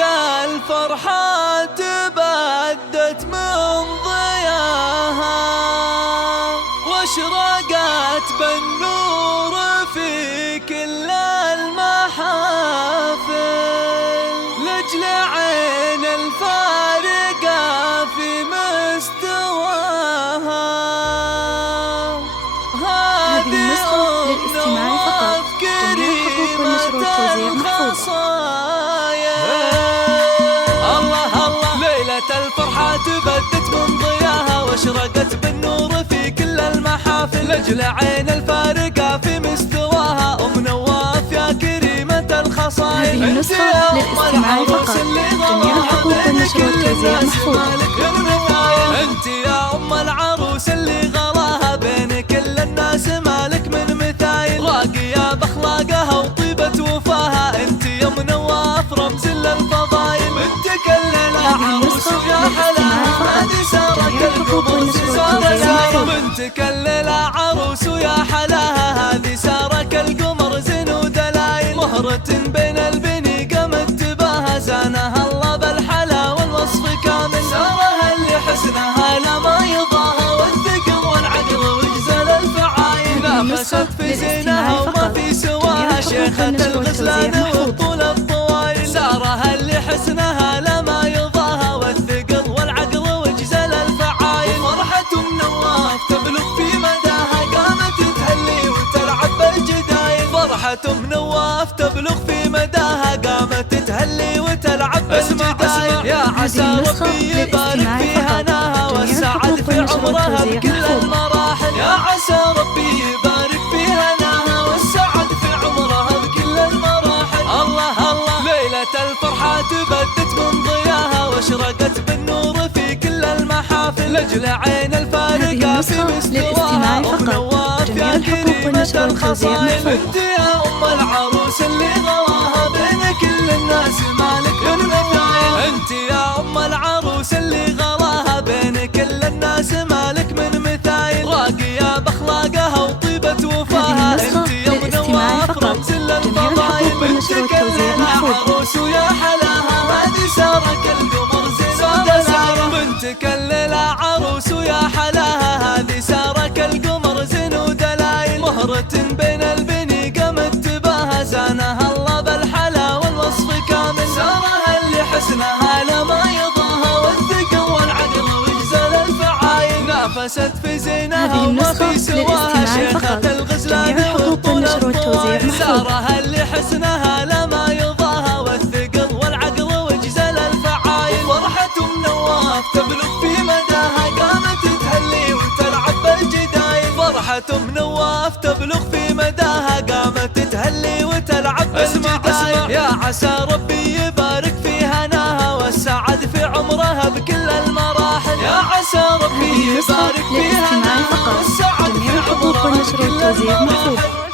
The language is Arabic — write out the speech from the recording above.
الفرحة تبدت من ضياها واشرقت بالنور في كل المحافل لأجل عين الفارقة في مستواها. هذه النسخة للاستماع فقط. جميع حقوق النشر والتوزيع محفوظة. الله الله ليلة الفرحة تبدت من ضياها واشرقت بالنور في كل المحافل لأجل عين الفارقة في مستواها. أم نواف يا كريمة الخصائل. هذه النسخة للاستماع فقط. جميع حقوق النشر والتوزيع محفوظة. أنت يا أم العروس اللي غلاها بين كل الناس مالك من مثايل راقية بأخلاقها وطيبة وفاها. أنت يا أم نواف رمز للفضايل بنت كل العروس يا حلاها هذه سارة القمر بنت كل العروس يا حلاها هذه سارة القمر زين ودلايل مهرة بين البني قامت تباها زانها الله بالحلا والوصف كامل. سارة اللي حسنها لما يضاها والثقل والعقل وجزل الفعايل نافست في زينها وما في سواها شيخة الغزلان وطول الطوايل. سارة اللي حسنها لما يضاها والثقل والعقل وجزل الفعايل. فرحة نواف تبلغ في مداها قامت تهلي وتلعب بالجدايل. فرحة نواف تبلغ في مداها قامت تهلي وتلعب بالجدايل. يا عسى ربي يبارك في هناها والسعد في عمرها بكل المراحل. يا عسى ربي يبارك في هناها والسعد في عمرها بكل المراحل. الله الله ليلة الفرحة تبدت من ضياها واشرقت بالنور في كل المحافل لأجل عين الفارقة في مستواها. أم نواف يا كريمة الخصائل. أنت يا أم العروس اللي غلاها بين كل الناس مالك من مثايل. أنت يا أم العروس اللي غلاها بين كل الناس مالك من مثايل راقية بأخلاقها وطيبة وفاها. أنت يا أم نواف رمز للفضايل بنت كل العروس ويا حلاها هذه سارة القمر زين ودلايل بنت كل العروس ويا حلاها هذه سارة القمر زين ودلايل مهرة بين البني قامت تباها زانها الله بالحلا والوصف كامل. سارة اللي حسنها لما يضاها والثقل والعقل وجزل الفعايل نافست في زينها وما في سواها شيخة الغزلان وطول الطوايل. سارة اللي حسنها لما يضاها والثقل والعقل وجزل الفعايل. فرحة نواف تبلغ في مداها قامت تهلي وتلعب بالجدايل. فرحة نواف تبلغ في مداها قامت تهلي وتلعب بالجدايل. يا عسى ربي يبارك في هناها والسعد في عمرها بكل المراحل. يا عسى ربي يبارك في هناها والسعد في عمرها بكل المراحل.